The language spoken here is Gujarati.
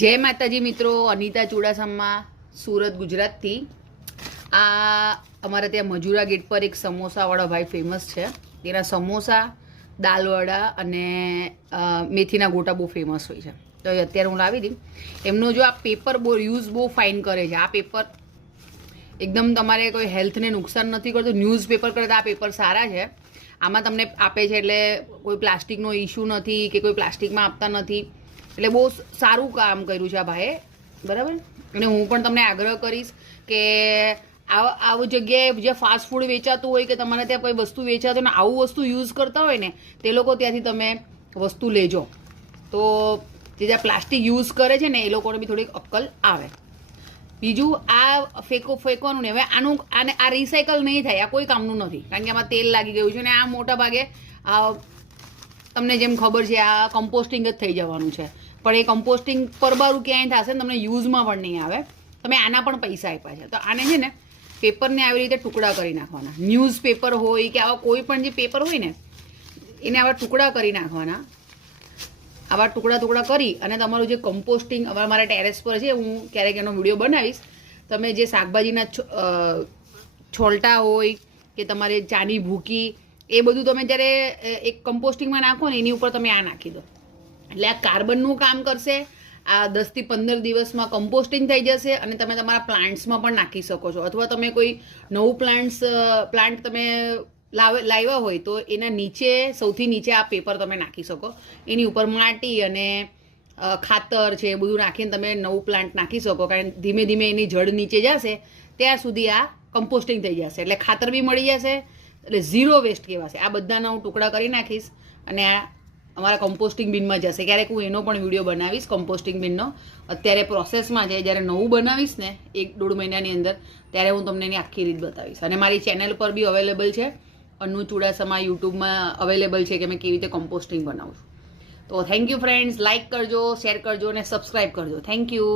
જય માતાજી મિત્રો, અનિતા ચુડાસમા, સુરત, ગુજરાતથી. આ અમારા ત્યાં મજૂરા ગેટ પર એક સમોસાવાળો ભાઈ ફેમસ છે. તેના સમોસા, દાલવડા અને મેથીના ગોટા બહુ ફેમસ હોય છે. તો અત્યારે હું લાવી હતી. એમનો જો આ પેપર યુઝ બહુ ફાઇન કરે છે. આ પેપર એકદમ તમારે કોઈ હેલ્થને નુકસાન નથી કરતું. ન્યૂઝપેપર કરતાં આ પેપર સારા છે. આમાં તમને આપે છે એટલે કોઈ પ્લાસ્ટિકનો ઇશ્યુ નથી કે કોઈ પ્લાસ્ટિકમાં આપતા નથી. એટલે બહુ સારું કામ કર્યું છે આ ભાઈએ, બરાબર. અને હું પણ તમને આગ્રહ કરીશ કે આવું જગ્યાએ જે ફાસ્ટ ફૂડ વેચાતું હોય કે તમારે ત્યાં કોઈ વસ્તુ વેચાતું હોય ને આવું વસ્તુ યુઝ કરતા હોય ને તે લોકો ત્યાંથી તમે વસ્તુ લેજો. તો જે જ્યાં પ્લાસ્ટિક યુઝ કરે છે ને એ લોકોને બી થોડીક અક્કલ આવે. બીજું, આ ફેંકવાનું નહીં. હવે આ રિસાયકલ નહીં થાય, આ કોઈ કામનું નથી, કારણ કે આમાં તેલ લાગી ગયું છે ને આ મોટા ભાગે તમને જેમ ખબર છે આ કમ્પોસ્ટિંગ જ થઈ જવાનું છે. પણ એ કમ્પોસ્ટિંગ પરબારું ક્યાંય થશે ને તમને યુઝમાં પણ નહીં આવે. તમે આના પણ પૈસા આપ્યા છે તો આને છે ને પેપરને આવી રીતે ટુકડા કરી નાખવાના. ન્યૂઝપેપર હોય કે આવા કોઈ પણ જે પેપર હોય ને એને આવા ટુકડા કરી નાખવાના. આવા ટુકડા કરી અને તમારું જે કમ્પોસ્ટિંગ હવે મારા ટેરેસ પર છે, હું ક્યારેક એનો વિડીયો બનાવીશ. તમે જે શાકભાજીના છોલટા હોય કે તમારે ચાની ભૂકી એ બધું તમે જ્યારે એક કમ્પોસ્ટિંગમાં નાખો ને એની ઉપર તમે આ નાખી દો એટલે આ કાર્બનનું કામ કરશે. આ 10 થી 15 દિવસમાં કમ્પોસ્ટિંગ થઈ જશે અને તમે તમારા પ્લાન્ટ્સમાં પણ નાખી શકો છો. અથવા તમે કોઈ નવું પ્લાન્ટ તમે લાવ્યા હોય તો એના નીચે સૌથી નીચે આ પેપર તમે નાખી શકો. એની ઉપર માટી અને ખાતર છે એ બધું નાખીને તમે નવું પ્લાન્ટ નાખી શકો. કારણ ધીમે ધીમે એની જડ નીચે જશે ત્યાં સુધી આ કમ્પોસ્ટિંગ થઈ જશે એટલે ખાતર બી મળી જશે. એટલે ઝીરો વેસ્ટ કહેવાશે. આ બધાના હું ટુકડા કરી નાખીશ અને આ અમારા કમ્પોસ્ટિંગ બિનમાં જશે. ક્યારેક હું એનો પણ વિડીયો બનાવીશ કમ્પોસ્ટિંગ બિનનો. અત્યારે પ્રોસેસમાં છે. જ્યારે નવું બનાવીશ ને 1-1.5 મહિનાની અંદર ત્યારે હું તમને એની આખી રીત બતાવીશ. અને મારી ચેનલ પર બી અવેલેબલ છે. અનુ ચુડાસમા યુટ્યુબમાં અવેલેબલ છે કે મેં કેવી રીતે કમ્પોસ્ટિંગ બનાવું છું. તો થેન્ક યુ ફ્રેન્ડ્સ. લાઇક કરજો, શેર કરજો અને સબસ્ક્રાઈબ કરજો. Thank you.